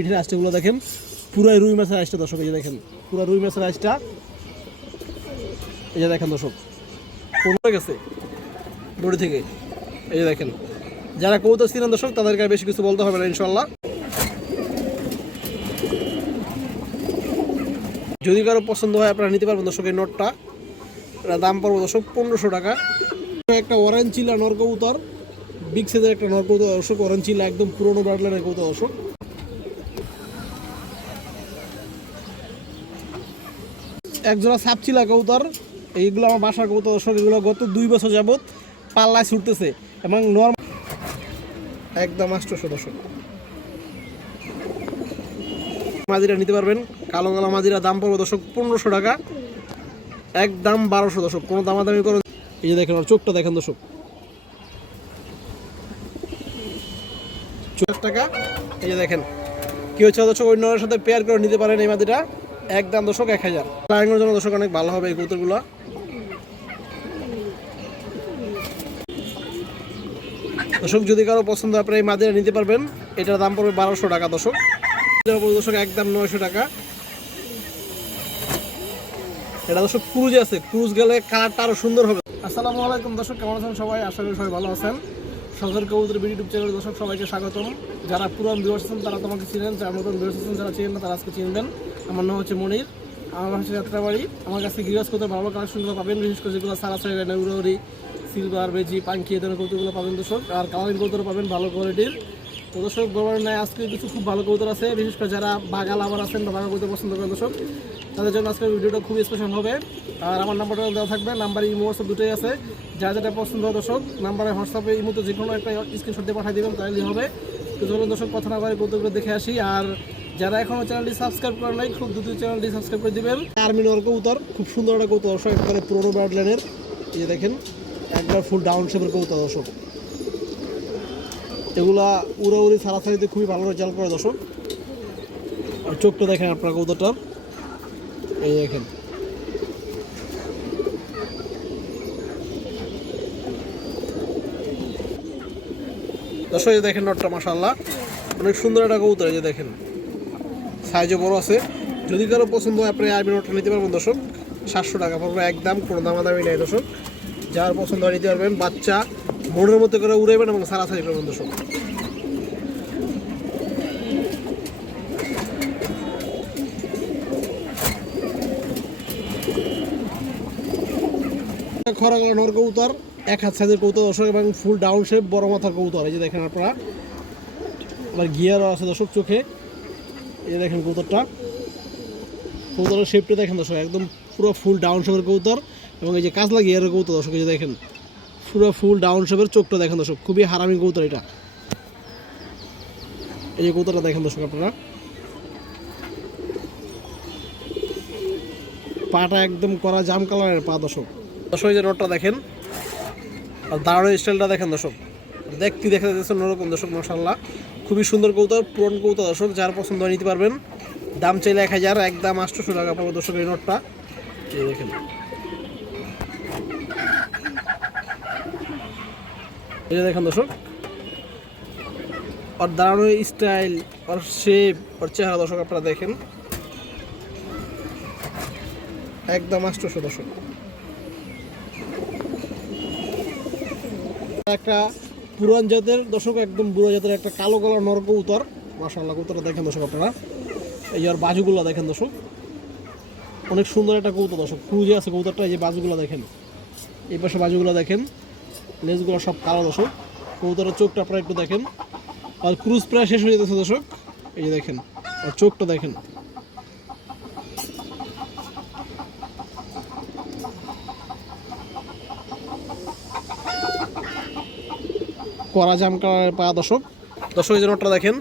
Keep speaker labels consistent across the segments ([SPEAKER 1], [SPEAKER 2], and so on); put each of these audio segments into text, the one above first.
[SPEAKER 1] পিঠের আইসটাগুলো দেখেন। পুরাই রুই মাছের আইসটা দর্শক, এই যে দেখেন, পুরো রুই মাছের আইসটা এই যে দেখেন দর্শক পনেরো গেছে দড়ি থেকে। এই যে দেখেন, যারা কৌতো ছিলেন দর্শক, তাদেরকে বেশি কিছু বলতে হবে না ইনশাল্লাহ যদি কারও পছন্দ হয়, আপনারা নিতে পারবেন দর্শক, এই নোটটা। দাম পড়বে দর্শক পনেরোশো টাকা। একটা অরেঞ্জ চিলা নর কবুতর, বিগ সাইজের একটা নর কবুতর দর্শক, অরেঞ্জ চিলা একদম পুরোনো ব্রাডলাইনের কবুতর দর্শক। একজোড়া সাপচিলা কবুতর, এইগুলো আমার বাসার কবুতর দর্শক এগুলো গত দুই বছর যাবৎ পাল্লায় ছুটতেছে এবং নর্ম একদম আষ্টশো দর্শক মাদিরা নিতে পারবেন, কালো কালো মাদিরা, দাম পড়বে দর্শক পনেরোশো টাকা। একদম বারোশো দর্শক কোনো দামাদামি করো এই যে দেখেন, চোখটা দেখেন দর্শক। চোখ টাকা, এই যে দেখেন। কি হচ্ছে দর্শক অন্য সাথে পেয়ার করে নিতে পারেন এই মাদিটা একদম দর্শক এক হাজার। ফ্লাইংয়ের জন্য দর্শক অনেক ভালো হবে এই কৌতুকগুলো দর্শক, যদি কারও পছন্দ আপনারা এই মাদিরা নিতে পারবেন। এটার দাম পড়বে বারোশো টাকা দর্শক। দর্শক একদম নয়শো টাকা। এটা দর্শক ক্রুজ আছে। ক্রুজ গেলে কালারটা আরও সুন্দর হবে। আসসালামু আলাইকুম দর্শক, কেমন আছেন সবাই? আশা করি সবাই ভালো আছেন। সরকার কবুতর ইউটিউব চ্যানেল দর্শক সবাইকে স্বাগতম। যারা পুরান ভিউয়ার্স তারা তোমাকে চিনেন, যারা নতুন ভিউয়ার্স যারা চিনেন না, তারা আজকে চিনবেন। আমার নাম হচ্ছে মনির। আমার হচ্ছে যাত্রাবাড়ি। আমার কাছে গিরাজ কত ভালো কালেকশনগুলো পাবেন, বিশেষ করে যেগুলো সারা সাইড নেউরি সিলভার, বেজি পাঙ্কি এদের কৌতুকগুলো পাবেন দর্শক। আর কালারিং কৌতুক পাবেন ভালো কোয়ালিটির। তো দর্শক নাই, আজকে কিছু খুব ভালো কৌতুক আছে। বিশেষ করে যারা বাগাল আবার আছেন বা বাগাল কৌতুক পছন্দ করেন দর্শক, তাদের জন্য আজকের ভিডিওটা খুব স্পেশাল হবে। আর আমার নাম্বারটা দেওয়া থাকবে, নাম্বার ইমো হোয়াটসঅ্যাপ দুটোই আছে। যা যেটা পছন্দ হয় দর্শক, নাম্বারে হোয়াটসঅ্যাপে ইমোতে যে কোনো একটা স্ক্রিনশট দিয়ে পাঠিয়ে দেবেন, তাহলেই হবে। তো চলুন দর্শক, কথা না করে কৌতুকগুলো দেখে আসি। আর যারা এখনও চ্যানেলটি সাবস্ক্রাইব করেন নাই, খুব দ্রুত চ্যানেলটি সাবস্ক্রাইব করে দিবেন। আর্মি নর কৌতর খুব সুন্দর একটা কৌতর দর্শক, একবারে পুরোনো ব্রাডলাইনের এই দেখেন, একবার ফুল ডাউন শেপের কৌতর দর্শক। এগুলা উড়াউড়ি, ছাড়াছাড়িতে খুবই ভালো রেজাল্ট করে দর্শক। আর চোখটা দেখেন আপনার কৌতরটার এই দেখেন। দর্শক দেখেন নটটা মাসাল্লাহ অনেক সুন্দর একটা কবুতর, এই যে দেখেন। সাইজও বড় আছে। যদি কারও পছন্দ হয়, আপনি আরবি নটটা নিতে পারবেন দর্শক। সাতশো টাকা পড়বে, একদম কোনো দামাদামি নেই দর্শক। যার পছন্দ হয় নিতে পারবেন, বাচ্চা মনের মতো করে উড়াইবেন এবং সারাসারি করবেন দর্শক। খরা গলা নর কবুতর, এক হাত সাইজের কবুতর দর্শক, এবং ফুল ডাউন শেপ বড় মাথার কবুতর। এই যে দেখেন আপনারা আবার গিয়ারও আছে দর্শক চোখে। এই দেখেন কবুতরটা। কবুতরের শেপটা দেখেন দর্শক, একদম পুরো ফুল ডাউন শেপের কবুতর এবং এই যে কাজলা গিয়ারের কবুতর দর্শক, এই যে দেখেন, পুরো ফুল ডাউন শেপের চোখটা দেখেন দর্শক, খুবই হারামি কবুতর এটা। এই যে কবুতরটা দেখেন দর্শক আপনারা। পাটা একদম করা জাম কালারের পা দর্শক। দর্শক, এই যে নোটটা দেখেন, আর দাঁড়ানোর স্টাইলটা দেখেন দর্শক। দেখতে দেখা যাচ্ছে অন্যরকম দর্শক মশাল্লাহ খুবই সুন্দর কৌতর পুরন কৌতর দর্শক, যার পছন্দ নিতে পারবেন। দাম চাইলে এক হাজার একদম আটশোশো টাকা পাবো দর্শক এই নোটটা। দেখেন। যে দেখেন দর্শক। ওর দাঁড়ানোর স্টাইল ওর শেপ ওর চেহারা দর্শক আপনারা দেখেন। একদম আটশোশো দর্শক। একটা পুরান জাতের, দর্শক, একদম বুড়ো জাতের একটা কালো কালো নর কবুতর। মাশাল্লাহ কবুতরটা দেখেন দর্শক আপনারা। এই আর বাজুগুলো দেখেন দর্শক। অনেক সুন্দর একটা কবুতর দর্শক ক্রুজে আছে কবুতরটা, এই যে বাজুগুলো দেখেন। এই পাশে বাজুগুলো দেখেন, লেজগুলো সব কালো দর্শক। কবুতরের চোখটা আপনারা একটু দেখেন। আর ক্রুজ প্রায় শেষ হয়ে যেতেছে দর্শক। এই যে দেখেন, আর চোখটা দেখেন। করা জাম কালারের পা দর্শক। দর্শক, এই যে নোটটা দেখেন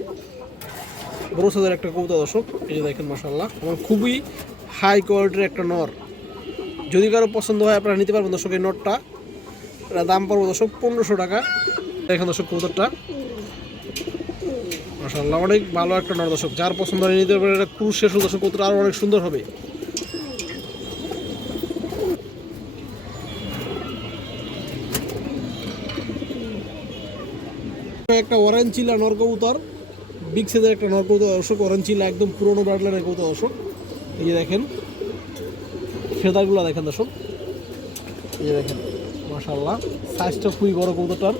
[SPEAKER 1] বড় সাইজের একটা কবুতর দর্শক, এই যে দেখেন মাসাল্লাহ আমার খুবই হাই কোয়ালিটির একটা নর। যদি কারও পছন্দ হয়, আপনারা নিতে পারবেন দর্শক, এই নোটটা এটা দাম পড়বে দর্শক পনেরোশো টাকা। দেখেন দর্শক কবুতরটা। মাসাল্লাহ অনেক ভালো একটা নর দর্শক। যার পছন্দ হয় নিতে পারবেন। এটা ক্রুশ শেষ দর্শক কবুতর আরও অনেক সুন্দর হবে। একটা অরেঞ্জ চিলা নর কবুতর। বিগ সাইজের একটা নর কৌতো দর্শক অরেঞ্জ চিলা একদম পুরোনো ব্রাডলাইনের কৌতো দর্শক এই যে দেখেন, ফেদারগুলো দেখেন দর্শক। এই যে দেখেন মাশাল্লাহ সাইজটা খুবই বড় কৌতোটার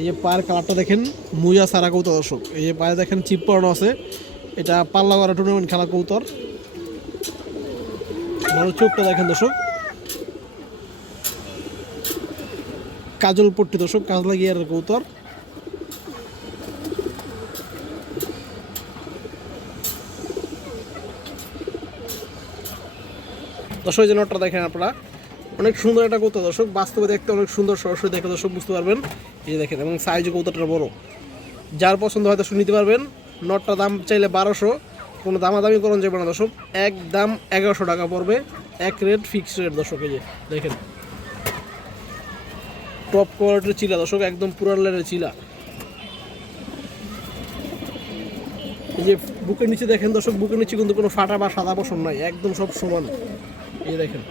[SPEAKER 1] এই যে পায়ের কালারটা দেখেন, মুজা সারা কৌতো দর্শক এই যে পায়ে দেখেন চিপ পরানো আছে। এটা পাল্লা করা টুর্নামেন্ট খেলা কৌতর বড় চোখটা দেখেন দর্শক। কাজল পট্টি দর্শক, কাজলা গিয়ারের কৌতর দর্শক যে নটটা দেখেন আপনারা, অনেক সুন্দর একটা কৌতা দর্শক। বাস্তবে দেখতে অনেক সুন্দর, সরাসরি দেখে দর্শক বুঝতে পারবেন। এই যে দেখেন, এবং সাইজ কৌতাটা বড়। যার পছন্দ হয় দর্শক নিতে পারবেন। নটটা দাম চাইলে বারোশো, কোনো দামাদামি করুন যাবে না দর্শক। এক দাম এগারোশো টাকা পড়বে, এক রেট ফিক্সড রেট দর্শক, এই যে দেখেন। টপ কোয়ালিটির চিলা দর্শক, একদম পুরান লাইনের চিলা। এই যে বুকের নিচে দেখেন দর্শক, বুকের নিচে কিন্তু কোনো ফাটা বা সাদা বসন নাই, একদম সব সমান। এই দেখেন।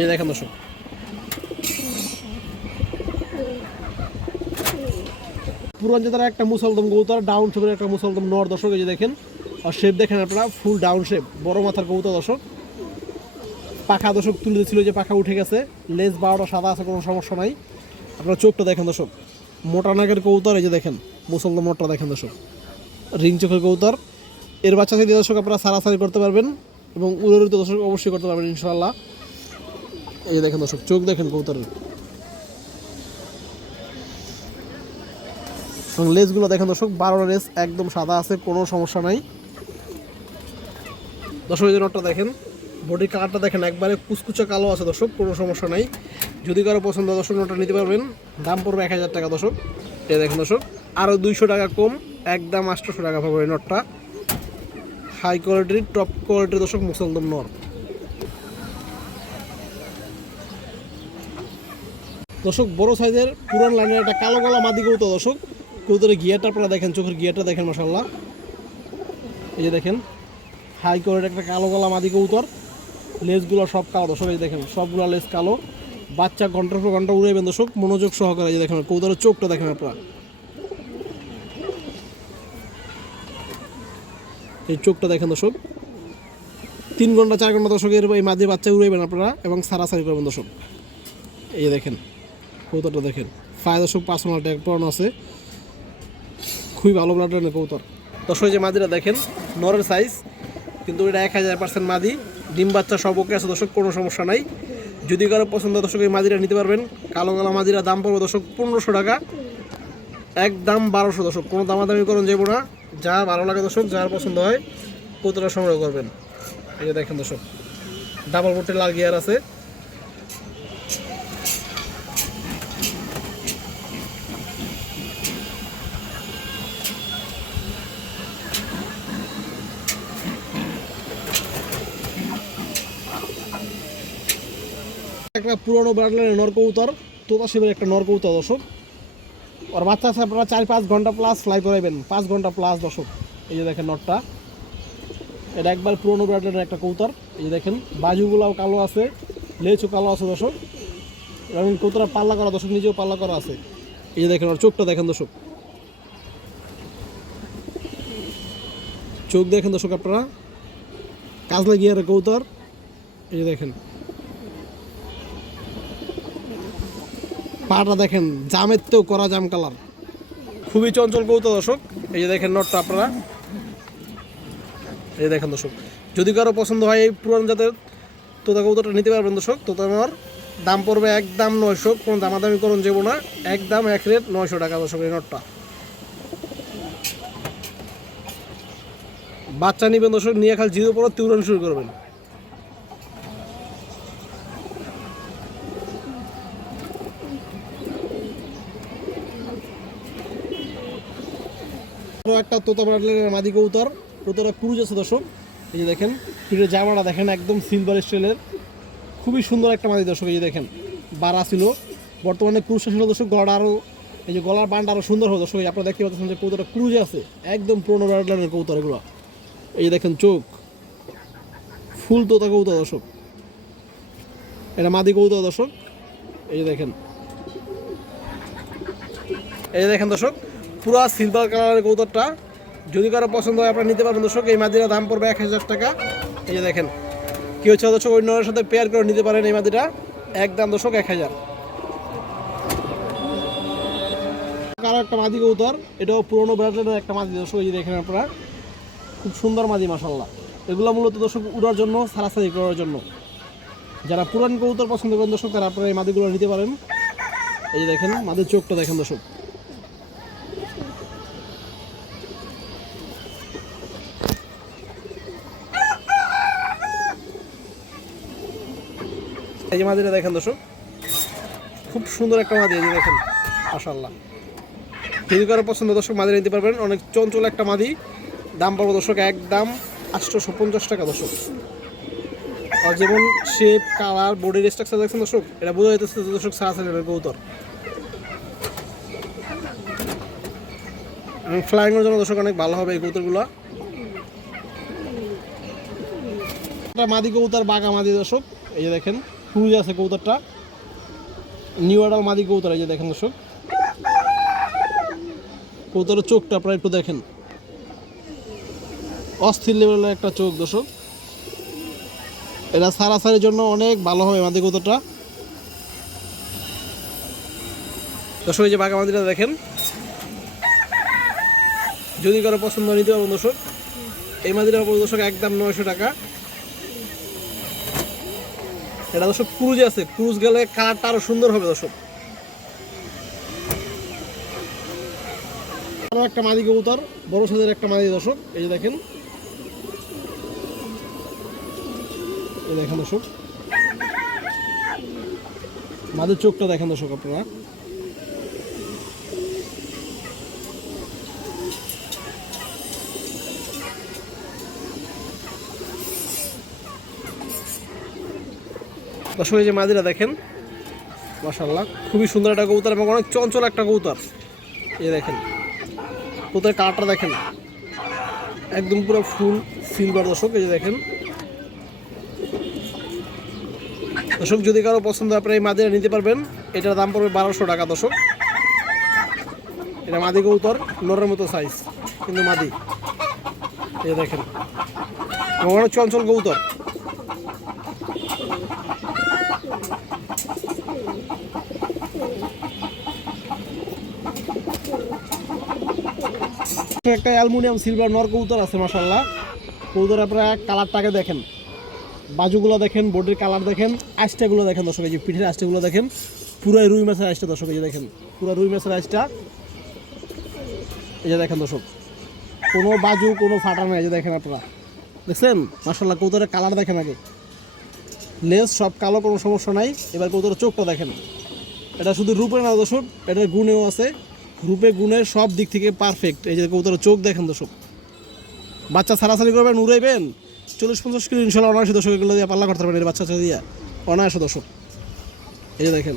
[SPEAKER 1] এই দেখেন দর্শক। পুরান জেতার একটা মুসলদম গৌতার ডাউন শেপের একটা মুসলদম নর দর্শক, এই যে দেখেন। আর শেপ দেখেন আপনারা, ফুল ডাউন শেপ, বড় মাথার কৌতা দর্শক। পাখা দর্শক তুলে দিয়েছিল যে পাখা উঠে গেছে। লেজ বারোটা সাদা আছে, কোনো সমস্যা নাই। আপনার চোখটা দেখেন দর্শক। মোটা নাকের কৌতার এই যে দেখেন, মুসলদম মোটটা দেখেন দর্শক। রিং চোখের কৌতার এর বাচ্চা থেকে দর্শক আপনারা সারাসারি করতে পারবেন। এবং উড়োরিত দর্শক অবশ্যই করতে পারবেন ইনশাল্লাহ এই দেখেন দর্শক, চোখ দেখেন কৌতারের এবং লেসগুলো দেখেন দর্শক, বারোটা লেস একদম সাদা আছে, কোনো সমস্যা নাই। দর্শক, এই নটটা দেখেন, বডি কালারটা দেখেন, একবারে কুচকুচা কালো আছে দর্শক, কোনো সমস্যা নাই। যদি কারও পছন্দ দর্শক নটটা নিতে পারবেন। দাম পড়বে এক হাজার টাকা দর্শক। এই দেখেন দর্শক আরও দুইশো টাকা কম, একদম আটশোশো টাকা পাবো এই নটটা হাই কোয়ালিটির, টপ কোয়ালিটির দর্শক মুসলদম নর। দর্শক, বড় সাইজের পুরান লাইনের একটা কালো গলা মাদি কৌতো দর্শক। কৌতরের গিয়ারটা আপনারা দেখেন, চোখের গিয়ারটা দেখেন মাসাল্লাহ এই যে দেখেন, হাই কোয়ালিটির একটা কালো গলা মাদি কৌতর লেসগুলো সব কালো দর্শক, এই দেখেন, সবগুলো লেস কালো। বাচ্চা ঘণ্টার পর ঘণ্টা উড়াইবেন দর্শক, মনোযোগ সহকারে, এই দেখেন কৌতরের চোখটা দেখেন আপনারা। এই চোখটা দেখেন দর্শক। তিন ঘণ্টা, চার ঘণ্টা দর্শকের এই মাঝে বাচ্চা উড়াইবেন আপনারা এবং সারাসারি করবেন দর্শক। এই দেখেন কৌতরটা দেখেন। ফায় দর্শক পার্সোনাল ট্যাগ পড়ানো আছে। খুবই ভালো ব্লাডের কৌতর দর্শক যে মাদিরা দেখেন, নরের সাইজ কিন্তু এটা এক হাজার পার্সেন্ট মাদি ডিম বাচ্চা সব ওকে আছে দর্শক, কোনো সমস্যা নাই। যদি কারও পছন্দ দর্শক, এই মাদিরা নিতে পারবেন। কালো কালো মাদিরা দাম পড়বে দর্শক পনেরোশো টাকা। এক দাম বারোশো দর্শক, কোনো দামাদামি করুন যাব না। যা ভালো লাগে দর্শক, যার পছন্দ হয় কতটা সংগ্রহ করবেন। এই যে দেখেন দর্শক ডাবল বোটে লাল গিয়ার আছে। একটা পুরনো ব্র্যান্ডের নরকৌতর তোতা শিবের একটা নরকৌতর দর্শক। আর বাচ্চা আছে আপনারা চার পাঁচ ঘণ্টা প্লাস ফ্লাই করাইবেন, পাঁচ ঘণ্টা প্লাস দশক এই যে দেখেন নটটা। এটা একবার পুরনো ব্র্যান্ডের একটা কৌতর এই যে দেখেন, বাজুগুলাও কালো আছে লেচও কালো আছে দর্শক। এবং কৌতরা পাল্লা করা, দর্শক নিজেও পাল্লা করা আছে। এই যে দেখেন আর চোখটা দেখেন দর্শক। চোখ দেখেন দর্শক আপনারা। কাজলা গিয়ার কৌতর এই যে দেখেন। পাটা দেখেন, জামের তেও করা জাম কালার। খুবই চঞ্চল কৌত দর্শক। এই যে দেখেন নটটা আপনারা। এই দেখেন দর্শক, যদি কারও পছন্দ হয় এই পুরান জাতের তোতা কৌতোটা নিতে পারবেন দর্শক। আমার দাম পড়বে একদম নয়শো, কোনো দামাদামি করুন, যাব না। একদম এক রেট নয়শো টাকা দর্শক এই নটটা। বাচ্চা নিবেন দর্শক, নিয়ে খালি জিরো পর তিউরান শুরু করবেন। আরও একটা তোতা ব্রাডলের মাদি কৌতর কৌতরা ক্রুজ আছে দর্শক এই যে দেখেন পিঠের জামাটা দেখেন, একদম সিলভার স্টাইলের খুবই সুন্দর একটা মাদি দর্শক, এই যে দেখেন বাড়া ছিল। বর্তমানে ক্রুজটা ছিল দর্শক, গড় আরও এই যে গলার বানটা আরও সুন্দর হবে দর্শক আপনারা দেখতে পাচ্ছেন যে কৌতরা ক্রুজ আছে, একদম পুরোনো ব্রাডলের কৌতর এগুলো। এই যে দেখেন চোখ, ফুল তোতা কৌতা দর্শক। এটা মাদি কৌতা দর্শক। এই যে দেখেন। এই যে দেখেন দর্শক পুরো সিলভার কালারের কৌতরটা যদি কারও পছন্দ হয়, আপনারা নিতে পারেন দর্শক, এই মাদিটার দাম পড়বে এক হাজার টাকা। এই যে দেখেন, কি হচ্ছে দর্শক অন্যের সাথে পেয়ার করে নিতে পারেন এই মাদিটা এক দাম দর্শক, এক হাজার। কারও একটা মাদি কৌতর এটাও পুরোনো ব্র্যান্ডের একটা মাদি দর্শক, এই যে দেখেন আপনারা। খুব সুন্দর মাদি মাসাল্লাহ এগুলো মূলত দর্শক, উড়ার জন্য, সারাসারি করার জন্য। যারা পুরান কবুতর পছন্দ করেন দর্শক, তারা আপনারা এই মাদিগুলো নিতে পারেন। এই যে দেখেন, মাদের চোখটা দেখেন দর্শক। এই যে মাদিটা দেখেন দর্শক, খুব সুন্দর একটা মাদি এই যে দেখেন মাশাল্লাহ যদি কারও পছন্দ দর্শক মাদি নিতে পারবেন, অনেক চঞ্চল একটা মাদি। দাম পাবো দর্শক একদম আটশোশো পঞ্চাশ টাকা দর্শক। আর যেমন শেপ কালার বডির স্ট্রাকচার দেখছেন দর্শক, এটা বোঝা যাইতেছে যে দর্শক সারা সাইলের কৌতর ফ্লাইংয়ের জন্য দর্শক অনেক ভালো হবে এই কৌতরগুলো মাদি কৌতার বাঘা মাদি দর্শক, এই যে দেখেন। ক্রুজ আছে কৌতারটা নিউ আডাল মাদি কৌতার এই যে দেখেন দর্শক। কৌতারের চোখটা আপনারা একটু দেখেন। অস্থির লেভেলের একটা চোখ দর্শক। এটা সারাসারির জন্য অনেক ভালো হবে মাদি কৌতারটা দর্শক, এই যে বাঘা মাদিটা দেখেন। যদি কারও পছন্দ নিতে পারবেন দর্শক। এই মাদিটা দর্শক একদম নয়শো টাকা। এটা দর্শক ক্রুজ আছে, ক্রুজ গেলে কালারটা আরও সুন্দর হবে দর্শক। আরও একটা মাদি কবুতর, বড় সাইজের একটা মাদি দর্শক, এই যে দেখেন। দেখেন দর্শক। মাদের চোখটা দেখেন দর্শক আপনারা। দর্শক যে মাদিরা দেখেন মাশাল্লাহ খুবই সুন্দর একটা কবুতর এবং অনেক চঞ্চল একটা কবুতর। এ দেখেন, কবুতরের কালারটা দেখেন। একদম পুরো ফুল সিলভার দর্শক, এই যে দেখেন। দর্শক, যদি কারও পছন্দ আপনারা এই মাদিরা নিতে পারবেন। এটার দাম পড়বে বারোশো টাকা দর্শক। এটা মাদি কবুতর, নরের মতো সাইজ কিন্তু মাদি। যে দেখেন অনেক চঞ্চল কবুতর। একটা অ্যালুমিনিয়াম, সিলভার নর কবুতর আছে মাসাল্লাহ কবুতর আপনারা কালারটাকে দেখেন। বাজুগুলো দেখেন, বডির কালার দেখেন, আইসটাগুলো দেখেন, দর্শক, এই যে পিঠের আইসটাগুলো দেখেন পুরো রুই মাছের আইসটা, দর্শক, এই যে দেখেন, পুরো রুই মাছের আইসটা। এই যে দেখেন, দর্শক, কোনো বাজু, কোনো ফাটা নাই, এই যে দেখেন আপনারা। দেখছেন? মাসাল্লাহ কবুতরের কালার দেখেন আগে। লেস সব কালো, কোনো সমস্যা নাই। এবার কবুতরের চোখটা দেখেন। এটা শুধু রূপে না, দর্শক এটার গুণেও আছে। রূপে, গুণে সব দিক থেকে পারফেক্ট এই যে কবুতরের চোখ দেখেন দর্শক। বাচ্চা সারাসারি করবেন, উড়াইবেন। চল্লিশ, পঞ্চাশ কিলো ইনশাল্লাহ অনায়াসে দর্শক এগুলো দিয়ে পাল্লা করতে পারবেন এর বাচ্চা দিয়ে। অনায়াসে দর্শক। এই যে দেখেন।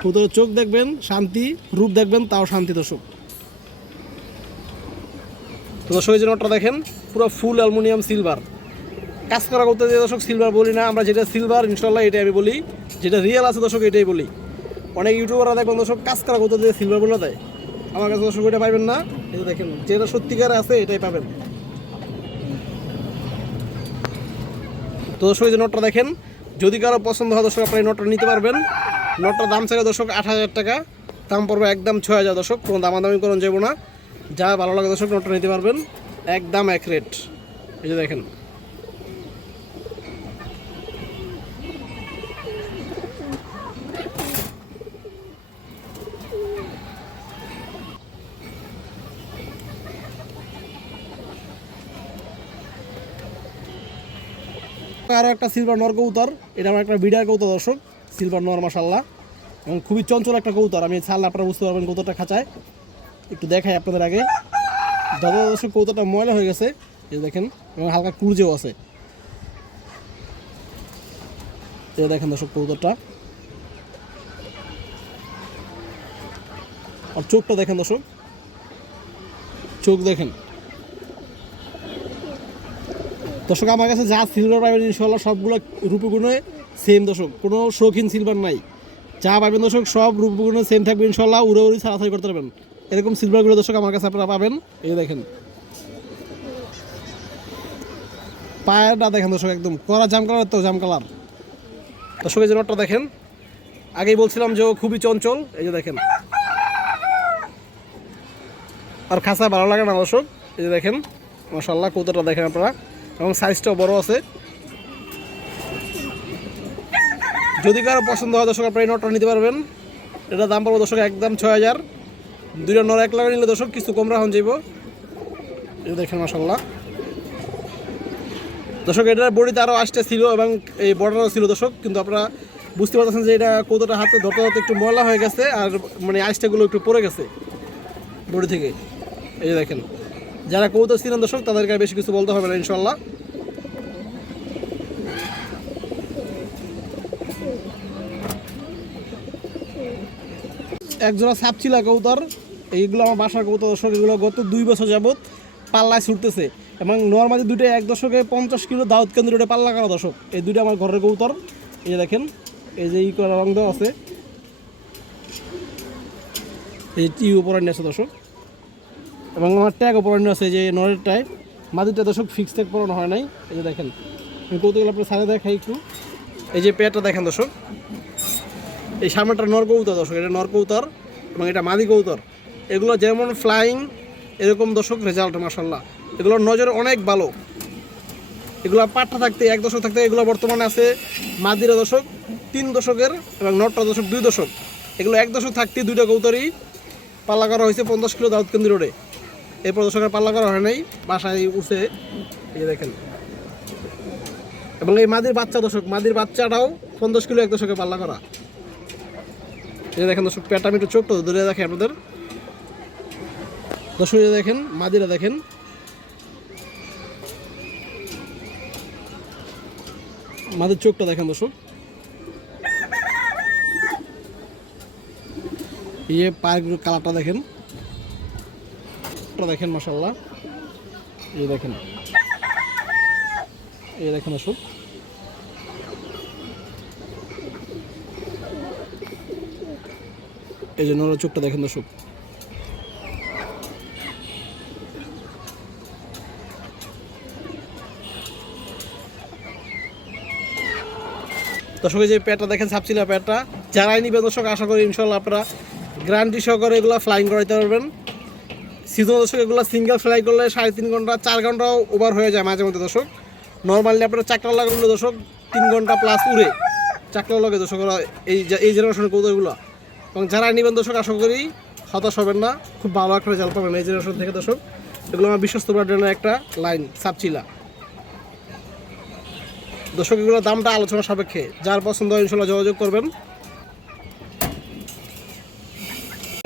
[SPEAKER 1] কবুতরের চোখ দেখবেন, শান্তি, রূপ দেখবেন, তাও শান্তি দর্শক। তো দর্শক, এই যে নটটা দেখেন, পুরো ফুল অ্যালুমিনিয়াম সিলভার কাজ করা করতে দিয়ে দর্শক সিলভার বলি না, আমরা যেটা সিলভার ইনশাল্লাহ এটাই আমি বলি। যেটা রিয়েল আছে দর্শক, এটাই বলি। অনেক ইউটিউবাররা দেখবেন দর্শক কাজ করা করতে দিয়ে সিলভার বলে দেয়। আমার কাছে দর্শক ওইটা পাবেন না। যে দেখেন, যেটা সত্যিকার আছে, এটাই পাবেন। তো দর্শক যে নোটটা দেখেন, যদি কারও পছন্দ হয়, দর্শক, আপনার এই নোটটা নিতে পারবেন। নোটটার দাম চাইলে দর্শক আট হাজার টাকা, দাম পড়বে একদম ছয় হাজার দর্শক, কোনো দামাদামি করুন যাব না যা ভালো লাগে দর্শক নোটটা নিতে পারবেন, একদম এক রেট। এই যে দেখেন। আরও একটা সিলভার নর কৌতর এটা আমার একটা বিডার কৌতর দর্শক। সিলভার নর মাসাল্লাহ এবং খুবই চঞ্চল একটা কৌতর আমি ছাড়লে আপনারা বুঝতে পারবেন কৌতরটা খাঁচায়। একটু দেখাই আপনাদের আগে। দাদা, দর্শক কৌতরটা ময়লা হয়ে গেছে। এই দেখেন, এবং হালকা কুরজেও আছে। এই দেখেন দর্শক কৌতরটা আর চোখটা দেখেন দর্শক। চোখ দেখেন। দর্শক, আমার কাছে যা সিলভার পাবেন ইনশাল্লাহ সবগুলো রূপগুণে সেম দর্শক, কোনো শৌখিন সিলভার নাই। যা পাবেন দর্শক, সব রূপগুণে সেম থাকবে ইনশাল্লাহ উড়ে উড়ে সারাসারি করতে পারবেন। এরকম সিলভারগুলো দর্শক, আমার কাছে আপনারা পাবেন। এই দেখেন। পায়েরটা দেখেন দর্শক, একদম করা জাম কালার তো জাম কালার দর্শক, এই যে নটটা দেখেন। আগেই বলছিলাম যে ও খুবই চঞ্চল, এই যে দেখেন। আর খাসা ভালো লাগে না দর্শক, এই যে দেখেন। মশাল্লাহ কৌতোটা দেখেন আপনারা। এবং সাইজটাও বড় আছে। যদি কারও পছন্দ হয়, দর্শক আপনারা এই নটটা নিতে পারবেন। এটা দাম পড়ব দর্শক একদম ছয় হাজার। দুইটা নর এক লাখ নিলে দর্শক কিছু কম রাখুন যাইব। এটা দেখেন মশাল্লাহ দর্শক, এটার বডিতে আরও আসতে ছিল এবং এই বর্ডারও ছিল দর্শক। কিন্তু আপনারা বুঝতে পারতেছেন যে এটা কতটা হাতে ধরতে ধরতে একটু ময়লা হয়ে গেছে আর মানে আইসটাগুলো একটু পড়ে গেছে বডি থেকে। এই দেখেন। যারা কৌতো ছিলেন দর্শক, তাদেরকে আর বেশি কিছু বলতে হবে না ইনশাল্লাহ একজোড়া সাপচিলা কৌতার এইগুলো আমার বাসার কৌতা দর্শক, এগুলো গত দুই বছর যাবত পাল্লায় ছুটতেছে এবং নর্মালি দুটো এক দশকে পঞ্চাশ কিলো দাউদ কেন্দ্র দুটো পাল্লা করা দশক এই দুটো আমার ঘরের কৌতর এই যে দেখেন, এই যে ই করা রং দেওয়া আছে। এই টি উপরে নিয়ে আছে দর্শক। এবং আমার ট্যাগ উপরে নিয়ে আছে যে নরের নরেরটায় মাদিরটা দর্শক ফিক্স ট্যাগ পরানো হয় নাই। এই যে দেখেন কৌতুকগুলো আপনার সারে দেখাই একটু। এই যে পেয়ারটা দেখেন দর্শক, এই সামনেটা নর কৌতর দর্শক, এটা নর কৌতর এবং এটা মাদি কৌতর এগুলো যেমন ফ্লাইং এরকম দর্শক রেজাল্ট মাসাল্লাহ এগুলোর নজর অনেক ভালো। এগুলো পাটটা থাকতে এক দশক থাকতে, এগুলো বর্তমানে আছে মাদিরা দশক, তিন দশকের এবং নটটা দশক দুই দশক। এগুলো এক দশক থাকতে দুইটা কৌতরই পাল্লা করা হয়েছে পঞ্চাশ কিলো দাউদ কেন্দ্র রোডে। এরপর দশকের পাল্লা করা হয় নাই, বাসায় উঠে, এই দেখেন। এবং এই মাদির বাচ্চা দশক মাদির বাচ্চাটাও পঞ্চাশ কিলো এক দশকে পাল্লা করা। এই দেখেন দর্শক, পেটটা আমি একটু ছোট্ট ধরে দেখে আপনাদের। দর্শক দেখেন, মাদিরা দেখেন। মাদির চোখটা দেখেন দর্শক। ইয়ে পায়ের কালারটা দেখেন। ওটা দেখেন মশাল্লাহ এই দেখেন। এই দেখেন দর্শক এই জন্য ওরা চোখটা দেখেন দর্শক। দর্শক, এই যে প্যাটটা দেখেন সাপচিলা প্যাটটা যারাই নিবে দর্শক, আশা করি ইনশাল্লাহ আপনারা গ্যারান্টি সহকারে এগুলো ফ্লাইং করাইতে পারবেন। সিজন দর্শক, এগুলো সিঙ্গেল ফ্লাই করলে সাড়ে তিন ঘণ্টা, চার ঘন্টাও ওভার হয়ে যায় মাঝে মধ্যে দর্শক। নর্মালি আপনারা চাকরা লাগালে দর্শক তিন ঘণ্টা প্লাস উড়ে। চাকরা লাগে দর্শক এই এই জেনারেশনের কৌতুকগুলো এবং যারা নেবেন দর্শক, আশা করি হতাশ হবেন না, খুব ভালো একটা রেজাল্ট পাবেন এই জেনারেশন থেকে দর্শক। এগুলো আমার বিশ্বস্ত ব্র্যান্ডের একটা লাইন সাপচিলা। দর্শক, এগুলোর দামটা আলোচনা সাপেক্ষে। যার পছন্দ ইনশাল্লাহ যোগাযোগ করবেন।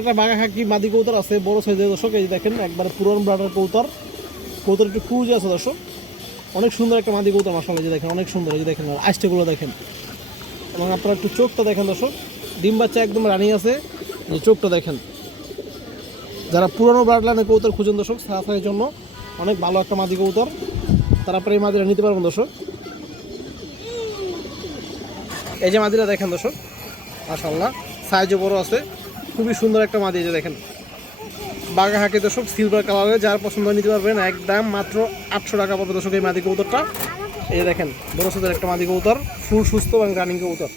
[SPEAKER 1] একটা বাঘা খাকি মাদি কৌতর আছে, বড় সাইজের দর্শক, এই দেখেন, একবার পুরন ব্রাডার কৌতর। কৌতর একটু ক্রুজ আছে দর্শক। অনেক সুন্দর একটা মাদি কৌতর মাসাল্লাহ যে দেখেন, অনেক সুন্দর, এই যে দেখেন আইসটাগুলো দেখেন। এবং আপনারা একটু চোখটা দেখেন দর্শক। ডিম বাচ্চা একদম রানিং আছে চোখটা দেখেন। যারা পুরনো ব্রাড লাইনের কৌতর খুঁজেন দর্শক সাহায্যের জন্য অনেক ভালো একটা মাদি কৌতর। তারা আপনারা এই মাদিরা নিতে পারবেন দর্শক। এই যে মাদিরা দেখেন দর্শক মাশাল্লাহ সাইজও বড় আছে। খুবই সুন্দর একটা মাদি যে দেখেন। বাঘা হাঁকে দর্শক সিলভার কালারে যার পছন্দ নিতে পারবেন। একদম মাত্র আটশো টাকা পড়বে দর্শক এই মাদি কৌতরটা এই দেখেন, বড় সুন্দর একটা মাদি কৌতর ফুল সুস্থ এবং রানিং কৌতর